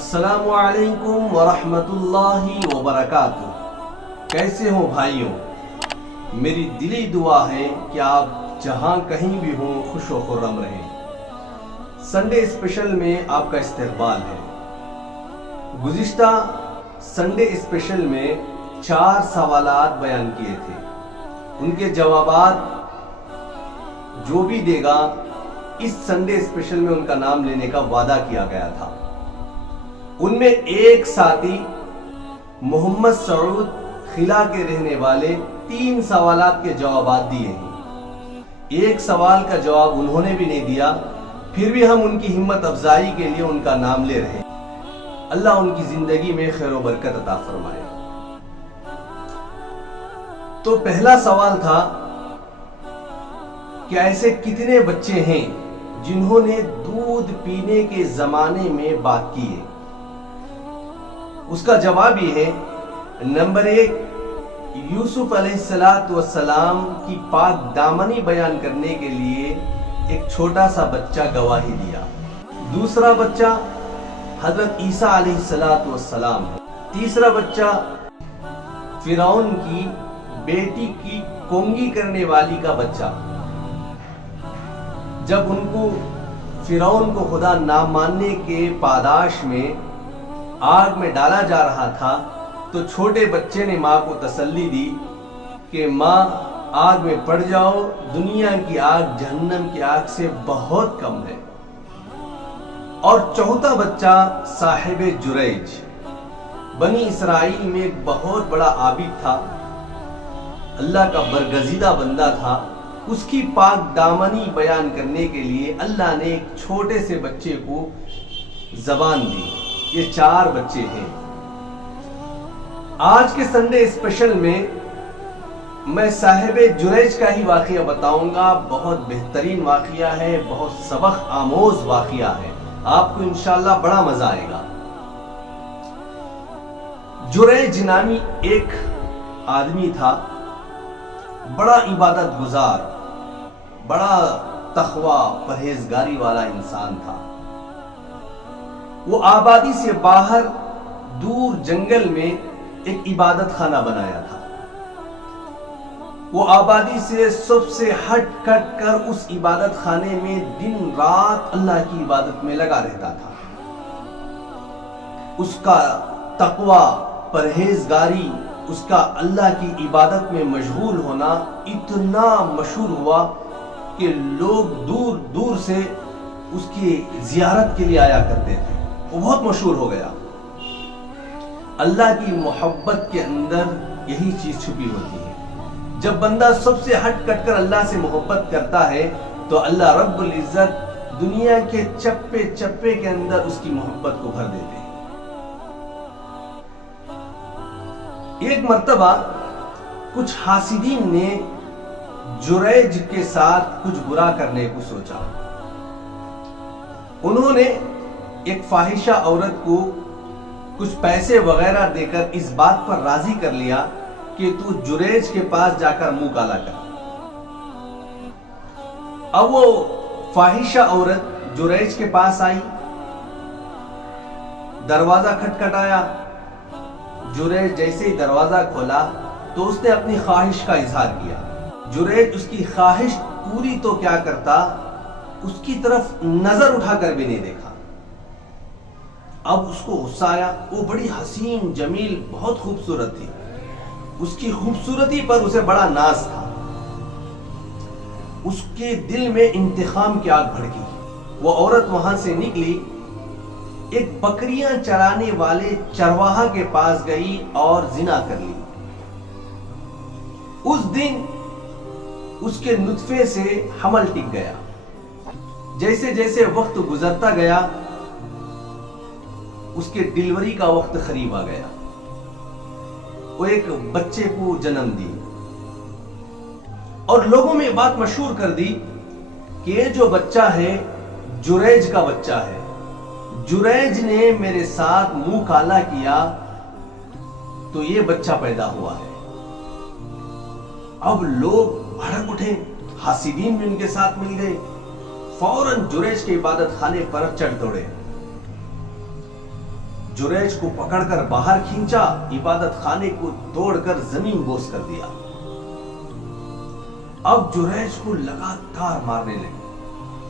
अस्सलामु अलैकुम वरहमतुल्लाहि वबरकातुह। कैसे हो भाइयों? मेरी दिली दुआ है कि आप जहां कहीं भी हों खुश व खुर्रम रहें। संडे स्पेशल में आपका इस्तकबाल है। गुज़िश्ता संडे स्पेशल में 4 सवालात बयान किए थे। उनके जवाबात जो भी देगा इस संडे स्पेशल में उनका नाम लेने का वादा किया गया था। उनमें एक साथी मोहम्मद सऊद खिला के रहने वाले 3 सवालात के जवाबात दिए हैं। एक सवाल का जवाब उन्होंने भी नहीं दिया, फिर भी हम उनकी हिम्मत अफजाई के लिए उनका नाम ले रहे हैं। अल्लाह उनकी जिंदगी में खैर व बरकत अता फरमाए। तो पहला सवाल था कि ऐसे कितने बच्चे हैं जिन्होंने दूध पीने के जमाने में बात की है? उसका जवाब ये है, नंबर 1, यूसुफ अलैहिस्सलाम की पाक दामनी बयान करने के लिए एक छोटा सा बच्चा गवाही दिया। दूसरा बच्चा हजरत ईसा अलैहिस्सलाम है। तीसरा बच्चा फिरौन की बेटी की कोंगी करने वाली का बच्चा। जब उनको फिरौन को खुदा ना मानने के पादाश में आग में डाला जा रहा था तो छोटे बच्चे ने माँ को तसल्ली दी कि माँ आग में पड़ जाओ, दुनिया की आग जहन्नम की आग से बहुत कम है। और चौथा बच्चा साहिब जुरैज, बनी इसराइल में एक बहुत बड़ा आबिद था, अल्लाह का बरगजीदा बंदा था। उसकी पाक दामनी बयान करने के लिए अल्लाह ने एक छोटे से बच्चे को जबान दी। ये 4 बच्चे हैं। आज के संडे स्पेशल में मैं साहिब जुरैज का ही वाक़िया बताऊंगा। बहुत बेहतरीन वाक़िया है, बहुत सबक आमोज वाक़िया है, आपको इंशाअल्लाह बड़ा मजा आएगा। जुरैज नामी एक आदमी था, बड़ा इबादत गुजार, बड़ा तक़वा परहेजगारी वाला इंसान था। वो आबादी से बाहर दूर जंगल में एक इबादत खाना बनाया था। वो आबादी से सबसे हट कट कर उस इबादत खाने में दिन रात अल्लाह की इबादत में लगा रहता था। उसका तक़वा परहेजगारी, उसका अल्लाह की इबादत में मशगूल होना इतना मशहूर हुआ कि लोग दूर दूर से उसकी जियारत के लिए आया करते थे। वो बहुत मशहूर हो गया। अल्लाह की मोहब्बत के अंदर यही चीज छुपी होती है। जब बंदा सबसे हट कट कर अल्लाह से मोहब्बत करता है तो अल्लाह रब्बुल इज्जत दुनिया के चप्पे चप्पे के अंदर उसकी मोहब्बत को भर देते हैं। एक मर्तबा कुछ हासिदीन ने जुरैज के साथ कुछ बुरा करने को सोचा। उन्होंने एक फाहिशा औरत को कुछ पैसे वगैरह देकर इस बात पर राजी कर लिया कि तू जुरैज के पास जाकर मुंह काला कर। अब वो फाहिशा औरत जुरैज के पास आई, दरवाजा खटखटाया। जुरैज जैसे ही दरवाजा खोला तो उसने अपनी ख्वाहिश का इजहार किया। जुरैज उसकी ख्वाहिश पूरी तो क्या करता, उसकी तरफ नजर उठाकर भी नहीं देखा। अब उसको गुस्सा आया। वो बड़ी हसीन जमील बहुत खूबसूरत थी, उसकी खूबसूरती पर उसे बड़ा नाज था। उसके दिल में इंतकाम की आग भड़की। वो औरत वहां से निकली, एक बकरियां चराने वाले चरवाहा के पास गई और जिना कर ली। उस दिन उसके नुत्फे से हमल टिक गया। जैसे जैसे वक्त गुजरता गया उसके डिलीवरी का वक्त करीब आ गया। वो एक बच्चे को जन्म दी और लोगों में बात मशहूर कर दी कि ये जो बच्चा है जुरैज का बच्चा है। जुरैज ने मेरे साथ मुंह काला किया तो ये बच्चा पैदा हुआ है। अब लोग भड़क उठे, हासिदीन भी उनके साथ मिल गए। फौरन जुरैज के इबादत खाने पर चढ़ दौड़े। जुरैज को पकड़कर बाहर खींचा, इबादत खाने को तोड़कर जमीन बोस कर दिया। अब जुरैज को लगातार मारने लगे।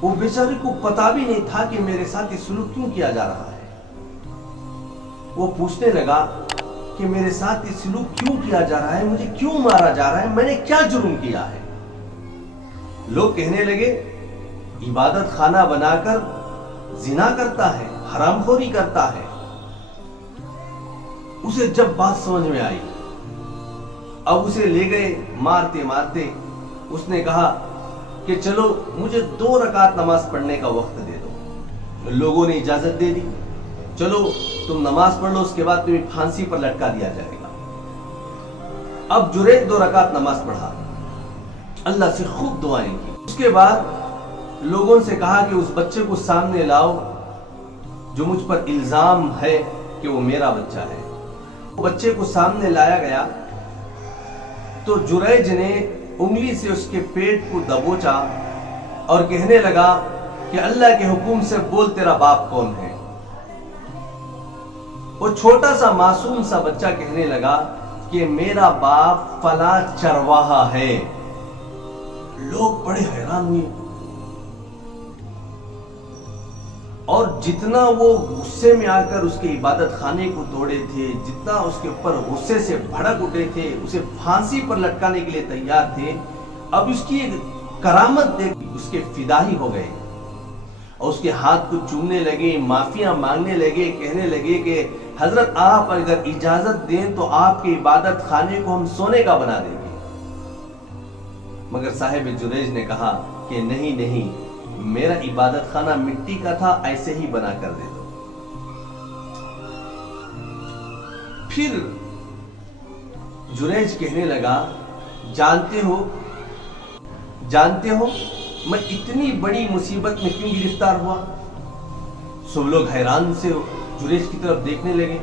वो बेचारे को पता भी नहीं था कि मेरे साथ ये सुलूक क्यों किया जा रहा है। वो पूछने लगा कि मेरे साथ ये सलूक क्यों किया जा रहा है, मुझे क्यों मारा जा रहा है, मैंने क्या जुर्म किया है। लोग कहने लगे इबादत खाना बनाकर जिना करता है, हरामखोरी करता है। उसे जब बात समझ में आई, अब उसे ले गए मारते मारते। उसने कहा कि चलो मुझे 2 रकात नमाज पढ़ने का वक्त दे दो। लोगों ने इजाजत दे दी, चलो तुम नमाज पढ़ लो, उसके बाद तुम्हें फांसी पर लटका दिया जाएगा। अब जुरैज 2 रकात नमाज पढ़ा, अल्लाह से खूब दुआएं की। उसके बाद लोगों से कहा कि उस बच्चे को सामने लाओ जो मुझ पर इल्जाम है कि वो मेरा बच्चा है। बच्चे को सामने लाया गया तो जुरैज ने उंगली से उसके पेट को दबोचा और कहने लगा कि अल्लाह के हुक्म से बोल तेरा बाप कौन है। वो छोटा सा मासूम सा बच्चा कहने लगा कि मेरा बाप फला चरवाहा है। लोग बड़े हैरान हुए और जितना वो गुस्से में आकर उसके इबादत खाने को तोड़े थे, जितना उसके ऊपर गुस्से से भड़क उठे थे, उसे फांसी पर लटकाने के लिए तैयार थे, अब उसकी करामत देख उसके फिदा ही हो गए और उसके हाथ को चूमने लगे, माफिया मांगने लगे, कहने लगे कि हजरत आप अगर इजाजत दें तो आपके इबादत खाने को हम सोने का बना देंगे। मगर साहिब जुरैज ने कहा कि नहीं नहीं, मेरा इबादत खाना मिट्टी का था, ऐसे ही बना कर दे दो। फिर जुरैज कहने लगा जानते हो मैं इतनी बड़ी मुसीबत में क्यों गिरफ्तार हुआ। सब लोग हैरान से जुरैज की तरफ देखने लगे।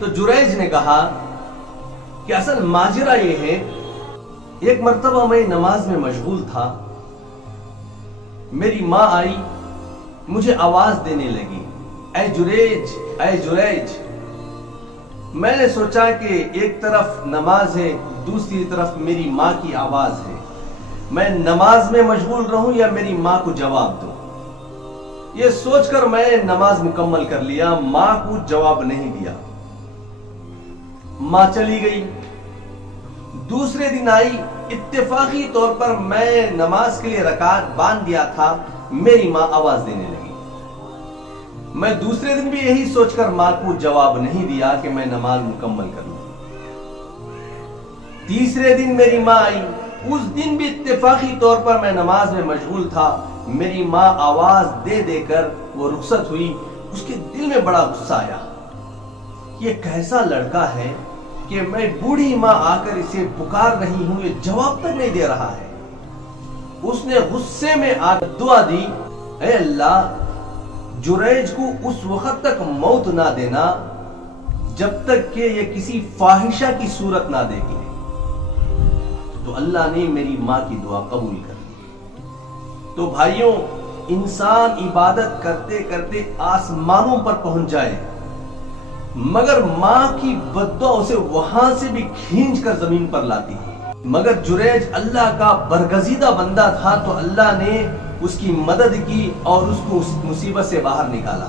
तो जुरैज ने कहा कि असल माजरा ये है, एक मर्तबा मैं नमाज में मशगूल था, मेरी माँ आई, मुझे आवाज देने लगी, ऐ जुरैज, ऐ जुरैज। मैंने सोचा कि एक तरफ नमाज है, दूसरी तरफ मेरी माँ की आवाज है, मैं नमाज में मशगूल रहूं या मेरी माँ को जवाब दूं। ये सोचकर मैं नमाज मुकम्मल कर लिया, माँ को जवाब नहीं दिया। माँ चली गई। दूसरे दिन आई, इत्तेफाकी तौर पर मैं नमाज के लिए रकात बांध दिया था, मेरी माँ आवाज देने लगी। मैं दूसरे दिन भी यही सोचकर माँ को जवाब नहीं दिया कि मैं नमाज मुकम्मल कर लूं। तीसरे दिन मेरी माँ आई, उस दिन भी इत्तेफाकी तौर पर मैं नमाज में मशगूल था, मेरी माँ आवाज दे देकर वो रुखसत हुई। उसके दिल में बड़ा गुस्सा आया, ये कैसा लड़का है कि मैं बूढ़ी माँ आकर इसे पुकार रही हूं, ये जवाब तक नहीं दे रहा है। उसने गुस्से में आकर दुआ दी, ऐ अल्लाह जुरैज को उस वक्त तक मौत ना देना जब तक कि ये किसी फाहिशा की सूरत ना देगी। तो अल्लाह ने मेरी माँ की दुआ कबूल कर ली। तो भाइयों, इंसान इबादत करते करते आसमानों पर पहुंच जाए मगर माँ की बद्दुआ उसे वहां से भी खींच कर जमीन पर लाती है। मगर जुरैज अल्लाह का बरगजीदा बंदा था तो अल्लाह ने उसकी मदद की और उसको उस मुसीबत से बाहर निकाला।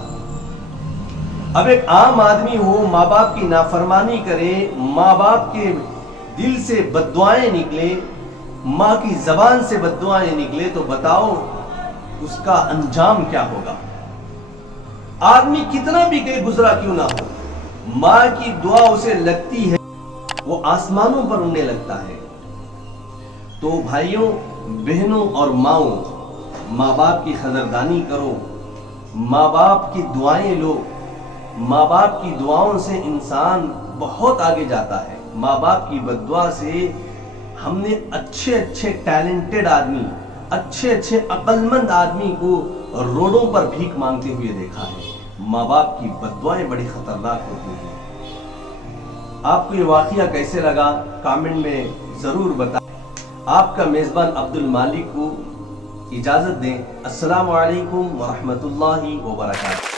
अब एक आम आदमी हो, माँ बाप की नाफरमानी करे, माँ बाप के दिल से बद्दुआएं निकले, माँ की जबान से बद्दुआएं निकले, तो बताओ उसका अंजाम क्या होगा। आदमी कितना भी कहीं गुजरा क्यों ना हो, माँ की दुआ उसे लगती है, वो आसमानों पर उड़ने लगता है। तो भाइयों बहनों और माओ, माँ बाप की कदरदानी करो, माँ बाप की दुआएं लो। माँ बाप की दुआओं से इंसान बहुत आगे जाता है। माँ बाप की बद्दुआ से हमने अच्छे अच्छे टैलेंटेड आदमी, अच्छे अच्छे अक्लमंद आदमी को रोडों पर भीख मांगते हुए देखा है। माँ बाप की बद्दुआएं बड़ी खतरनाक होती हैं। आपको ये वाकया कैसे लगा कमेंट में जरूर बताएं। आपका मेजबान अब्दुल मालिक को इजाजत दें। अस्सलामु अलैकुम व रहमतुल्लाहि व बरकातहू।